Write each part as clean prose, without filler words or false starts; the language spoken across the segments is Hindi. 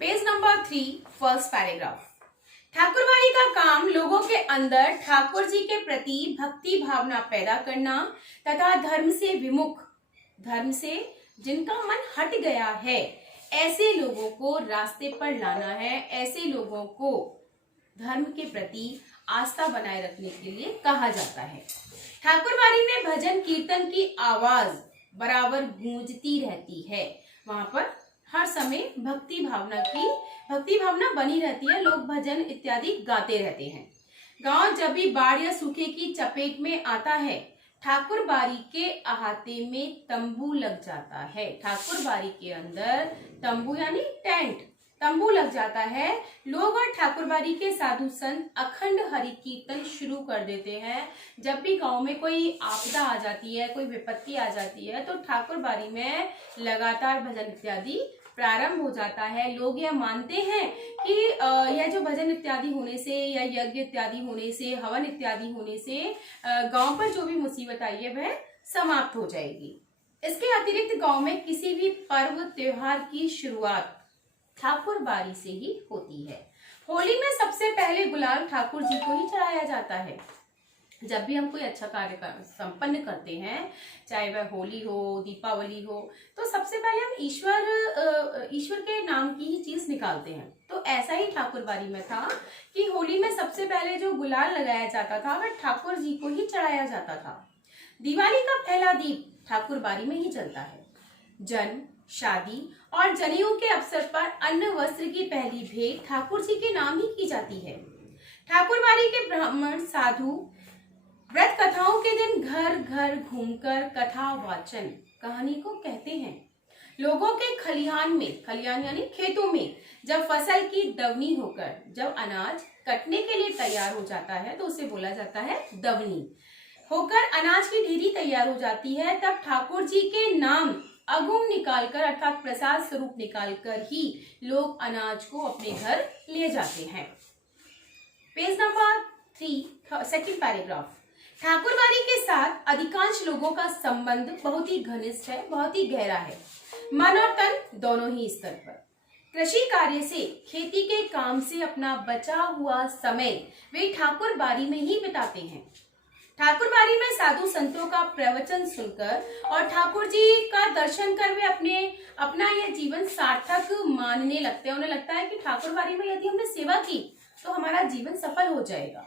Page number 3, first paragraph. ठाकुरबाड़ी का काम लोगों के अंदर ठाकुर जी के प्रति भक्ति भावना पैदा करना तथा धर्म से विमुख, धर्म से जिनका मन हट गया है, ऐसे लोगों को रास्ते पर लाना है। ऐसे लोगों को धर्म के प्रति आस्था बनाए रखने के लिए कहा जाता है। ठाकुरबाड़ी में भजन कीर्तन की आवाज बराबर गूंजती रहती है। वहां पर हर समय भक्ति भावना बनी रहती है। लोग भजन इत्यादि गाते रहते हैं। गांव जब भी बाढ़ या सूखे की चपेट में आता है, ठाकुरबाड़ी के अहाते में तंबू लग जाता है। ठाकुरबाड़ी के अंदर तंबू यानी टेंट, तंबू लग जाता है। लोग और ठाकुरबाड़ी के साधु संत अखंड हरि कीर्तन शुरू कर देते हैं। जब भी गांव में कोई आपदा आ जाती है, कोई विपत्ति आ जाती है, तो ठाकुरबाड़ी में लगातार भजन इत्यादि प्रारंभ हो जाता है। लोग यह मानते हैं कि यह जो भजन इत्यादि होने से या यज्ञ इत्यादि होने से, हवन इत्यादि होने से गांव पर जो भी मुसीबत आई है वह समाप्त हो जाएगी। इसके अतिरिक्त गांव में किसी भी पर्व त्योहार की शुरुआत ठाकुरबाड़ी से ही होती है। होली में सबसे पहले गुलाल ठाकुर जी को ही चढ़ाया जाता है। जब भी हम कोई अच्छा कार्य संपन्न करते हैं, चाहे वह होली हो, दीपावली हो, तो सबसे पहले हम ईश्वर के नाम की ही चीज निकालते हैं। तो ऐसा ही ठाकुरबाड़ी में था कि होली में सबसे पहले जो गुलाल लगाया जाता था वह ठाकुर जी को ही चढ़ाया जाता था। दिवाली का पहला दीप ठाकुरबाड़ी में ही जलता है। जन्म, शादी और जनेऊ के अवसर पर अन्न वस्त्र की पहली भेंट ठाकुर जी के नाम ही की जाती है। ठाकुरबाड़ी के ब्राह्मण साधु व्रत कथाओं के दिन घर घर घूमकर कथा वाचन कहानी को कहते हैं। लोगों के खलिहान में, खलिहान यानी खेतों में, जब फसल की दवनी होकर जब अनाज कटने के लिए तैयार हो जाता है तो उसे बोला जाता है दवनी। होकर अनाज की ढेरी तैयार हो जाती है, तब ठाकुर जी के नाम अगुम निकालकर अर्थात प्रसाद स्वरूप निकालकर ही लोग अनाज को अपने घर ले जाते हैं। Page number 3, second paragraph. ठाकुरबाड़ी के साथ अधिकांश लोगों का संबंध बहुत ही घनिष्ठ है, बहुत ही गहरा है, मन और तन दोनों ही स्तर पर। कृषि कार्य से, खेती के काम से अपना बचा हुआ समय वे ठाकुरबाड़ी में ही बिताते हैं। ठाकुरबाड़ी में साधु संतों का प्रवचन सुनकर और ठाकुर जी का दर्शन कर वे अपना यह जीवन सार्थक मानने लगते हैं। उन्हें लगता है कि ठाकुरबाड़ी में यदि हमने सेवा की तो हमारा जीवन सफल हो जाएगा।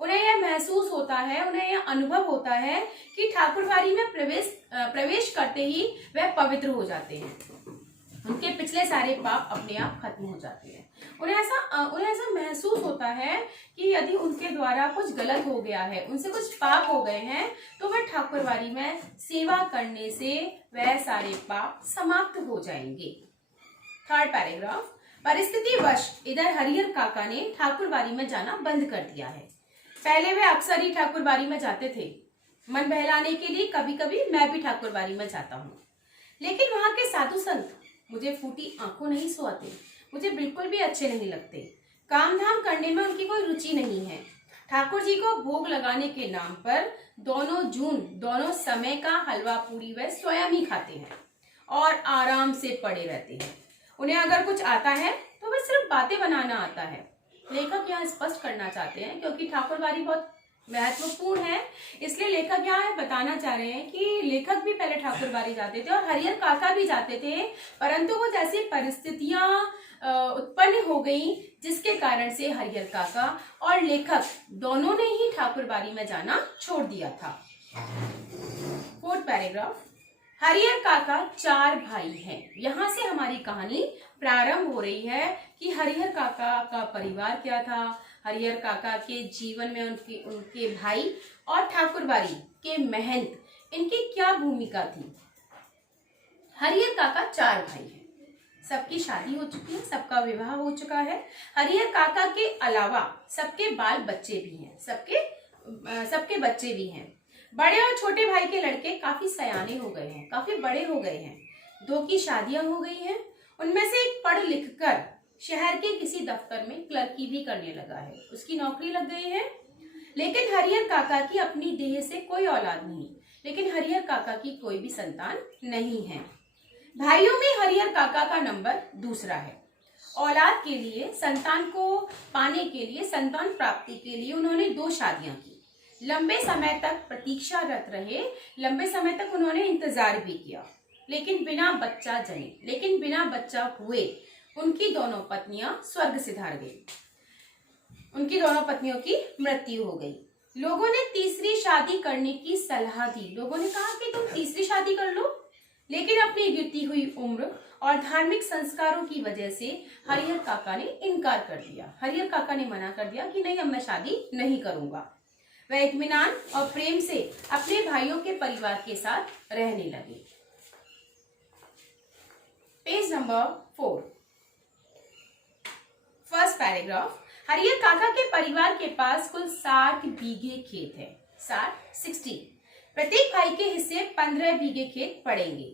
उन्हें यह महसूस होता है, उन्हें यह अनुभव होता है कि ठाकुरबाड़ी में प्रवेश करते ही वह पवित्र हो जाते हैं। उनके पिछले सारे पाप अपने आप खत्म हो जाते हैं। उन्हें ऐसा महसूस होता है कि यदि उनके द्वारा कुछ गलत हो गया है, उनसे कुछ पाप हो गए हैं, तो वह ठाकुरबाड़ी में सेवा करने से वह सारे पाप समाप्त हो जाएंगे। Third paragraph. परिस्थितिवश इधर हरिहर काका ने ठाकुरबाड़ी में जाना बंद कर दिया है। पहले वे अक्सर ही ठाकुरबाड़ी में जाते थे। मन बहलाने के लिए कभी कभी मैं भी ठाकुरबाड़ी में जाता हूँ, लेकिन वहां के साधु संत मुझे फूटी आंखों नहीं सुहाते, मुझे बिल्कुल भी अच्छे नहीं लगते। काम धाम करने में उनकी कोई रुचि नहीं है। ठाकुर जी को भोग लगाने के नाम पर दोनों समय का हलवा पूरी वे स्वयं ही खाते हैं और आराम से पड़े रहते हैं। उन्हें अगर कुछ आता है तो वह सिर्फ बातें बनाना आता है। लेखक यहाँ स्पष्ट करना चाहते हैं, क्योंकि ठाकुरबाड़ी बहुत महत्वपूर्ण है, इसलिए लेखक यहाँ बताना चाह रहे हैं कि लेखक भी पहले ठाकुरबाड़ी जाते थे और हरिहर काका भी जाते थे, परंतु वो जैसी परिस्थितियां उत्पन्न हो गई जिसके कारण से हरिहर काका और लेखक दोनों ने ही ठाकुरबाड़ी में जाना छोड़ दिया था। Fourth paragraph. हरिहर काका 4 भाई हैं। यहाँ से हमारी कहानी प्रारंभ हो रही है कि हरिहर काका का परिवार क्या था, हरिहर काका के जीवन में उनके भाई और ठाकुरबाड़ी के महंत, इनकी क्या भूमिका थी। हरिहर काका 4 भाई हैं। सबकी शादी हो चुकी है, सबका विवाह हो चुका है। हरिहर काका के अलावा सबके बाल बच्चे भी हैं, सबके बच्चे भी हैं। बड़े और छोटे भाई के लड़के काफी सयाने हो गए हैं, काफी बड़े हो गए हैं। 2 की शादियां हो गई हैं। उनमें से एक पढ़ लिख कर शहर के किसी दफ्तर में क्लर्की भी करने लगा है, उसकी नौकरी लग गई है। लेकिन हरिहर काका की अपनी देह से कोई औलाद नहीं, लेकिन हरिहर काका की कोई भी संतान नहीं है। भाइयों में हरिहर काका का नंबर दूसरा है। औलाद के लिए, संतान को पाने के लिए, संतान प्राप्ति के लिए उन्होंने 2 शादियां की। लंबे समय तक प्रतीक्षारत रहे, लंबे समय तक उन्होंने इंतजार भी किया, लेकिन बिना बच्चा हुए उनकी दोनों पत्नियां स्वर्ग सिधार गई। उनकी दोनों पत्नियों की मृत्यु हो गई। लोगों ने तीसरी शादी करने की सलाह दी। लोगों ने कहा कि तुम तीसरी शादी कर लो, लेकिन अपनी गिरती हुई उम्र और धार्मिक संस्कारों की वजह से हरिहर काका ने इनकार कर दिया। हरिहर काका ने मना कर दिया कि नहीं, अब मैं शादी नहीं करूंगा। वह इत्मीनान और प्रेम से अपने भाइयों के परिवार के साथ रहने लगे। Page number 4, first paragraph. Harihar काका के परिवार के पास कुल 60 बीघे खेत है। 60 प्रत्येक भाई के हिस्से 15 बीघे खेत पड़ेंगे।